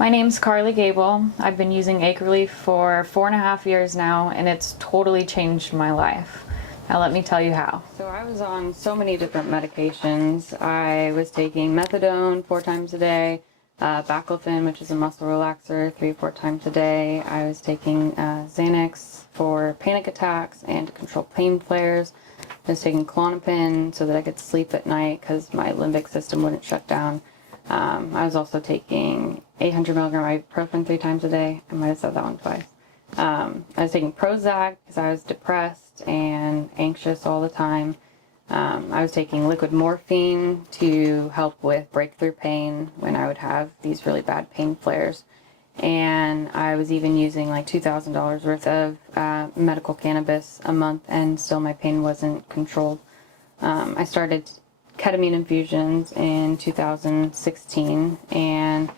My name's Carly Gable. I've been using AcheRelief for 4.5 years now, and it's totally changed my life. Now let me tell you how. So I was on so many different medications. I was taking methadone 4 times a day, baclofen, which is a muscle relaxer, 3 or 4 times a day. I was taking Xanax for panic attacks and to control pain flares. I was taking Klonopin so that I could sleep at night because my limbic system wouldn't shut down. I was also taking 800 milligram ibuprofen 3 times a day. I might have said that one twice. I was taking Prozac because I was depressed and anxious all the time. I was taking liquid morphine to help with breakthrough pain when I would have these really bad pain flares. And I was even using like $2,000 worth of medical cannabis a month, and still my pain wasn't controlled. I started ketamine infusions in 2016, and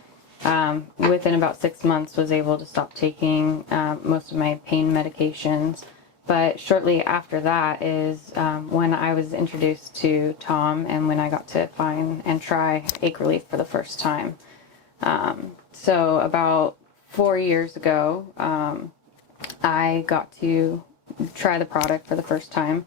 within about 6 months was able to stop taking most of my pain medications. But shortly after that is when I was introduced to Tom, and when I got to find and try AcheRelief for the first time. So about 4 years ago, I got to try the product for the first time.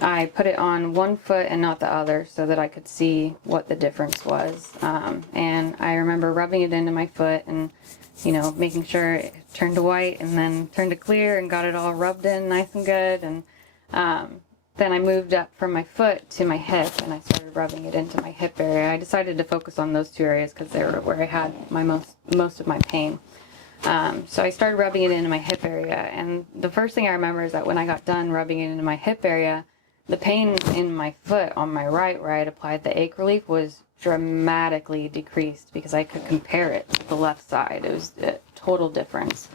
I put it on one foot and not the other so that I could see what the difference was. And I remember rubbing it into my foot and, making sure it turned to white and then turned to clear and got it all rubbed in nice and good. And then I moved up from my foot to my hip and I started rubbing it into my hip area. I decided to focus on those 2 areas because they were where I had my most of my pain. So I started rubbing it into my hip area, and the first thing I remember is that when I got done rubbing it into my hip area, the pain in my foot on my right, where I had applied the AcheRelief, was dramatically decreased because I could compare it to the left side. It was a total difference.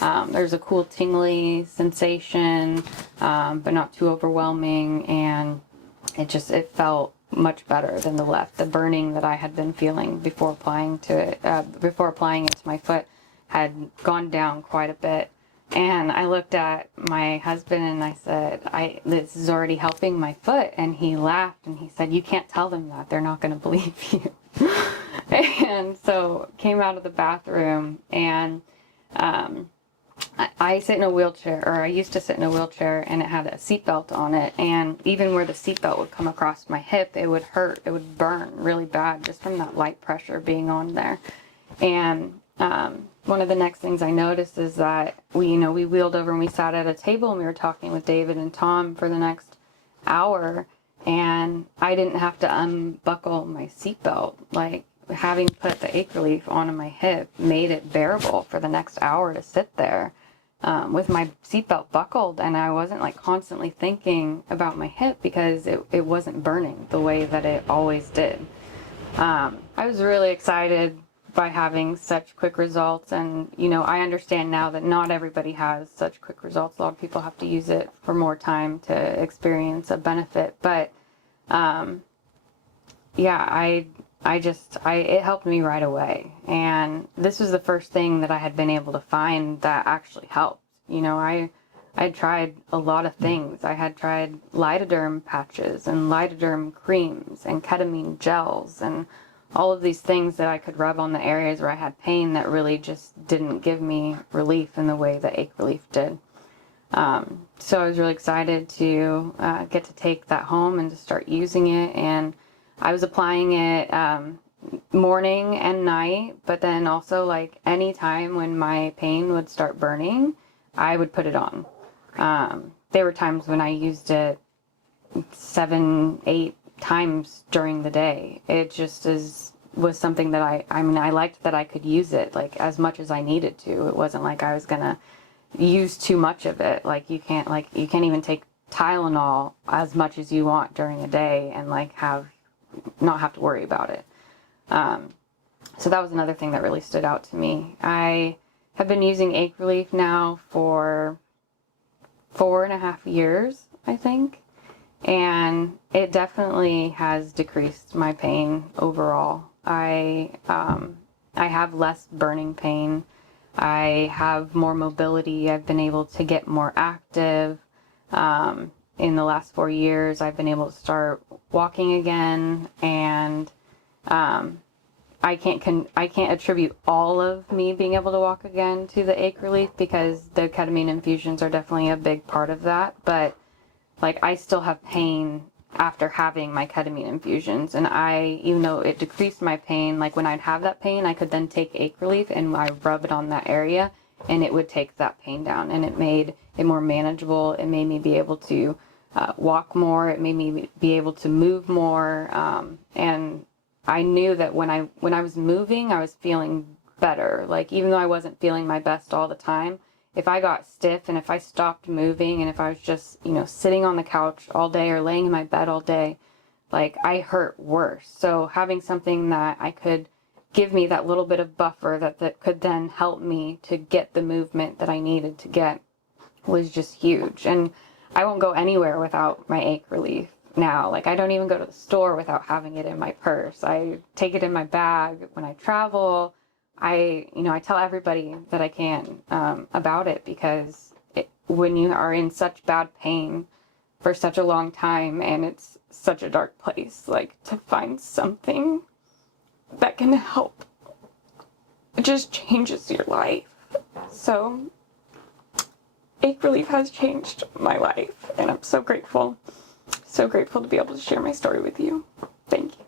There's a cool tingly sensation, but not too overwhelming, and it felt much better than the left. The burning that I had been feeling before applying it to my foot had gone down quite a bit. And I looked at my husband and I said, this is already helping my foot. And he laughed and he said, you can't tell them that. They're not going to believe you. And so came out of the bathroom, and I sit in a wheelchair, or I used to sit in a wheelchair, and it had a seatbelt on it. And even where the seatbelt would come across my hip, it would hurt. It would burn really bad just from that light pressure being on there. And one of the next things I noticed is that we wheeled over and we sat at a table and we were talking with David and Tom for the next hour, and I didn't have to unbuckle my seatbelt. Like, having put the AcheRelief onto my hip made it bearable for the next hour to sit there with my seatbelt buckled, and I wasn't like constantly thinking about my hip because it wasn't burning the way that it always did. I was really excited by having such quick results, and I understand now that not everybody has such quick results. A lot of people have to use it for more time to experience a benefit, but it helped me right away. And this was the first thing that I had been able to find that actually helped. I had tried a lot of things. I had tried Lidoderm patches and Lidoderm creams and ketamine gels and all of these things that I could rub on the areas where I had pain that really just didn't give me relief in the way that AcheRelief did. So I was really excited to get to take that home and to start using it. And I was applying it morning and night, but then also like any time when my pain would start burning, I would put it on. There were times when I used it 7, 8 times during the day. It just was something that I liked that I could use it like as much as I needed to. It wasn't like I was gonna use too much of it. Like you can't even take Tylenol as much as you want during a day and like not have to worry about it. So that was another thing that really stood out to me. I have been using AcheRelief now for 4.5 years, I think. And it definitely has decreased my pain overall. I have less burning pain. I have more mobility. I've been able to get more active. In the last 4 years, I've been able to start walking again, and I can't attribute all of me being able to walk again to the AcheRelief, because the ketamine infusions are definitely a big part of that. But like, I still have pain after having my ketamine infusions, and even though it decreased my pain, like when I'd have that pain, I could then take AcheRelief and I rub it on that area, and it would take that pain down, and it made it more manageable. It made me be able to walk more. It made me be able to move more, and I knew that when I was moving, I was feeling better. Like, even though I wasn't feeling my best all the time, if I got stiff and if I stopped moving and if I was just, sitting on the couch all day or laying in my bed all day, like, I hurt worse. So having something that I could give me that little bit of buffer that could then help me to get the movement that I needed to get was just huge. And I won't go anywhere without my AcheRelief now. Like, I don't even go to the store without having it in my purse. I take it in my bag when I travel. I tell everybody that I can about it, because when you are in such bad pain for such a long time and it's such a dark place, like, to find something that can help, it just changes your life. So AcheRelief has changed my life, and I'm so grateful to be able to share my story with you. Thank you.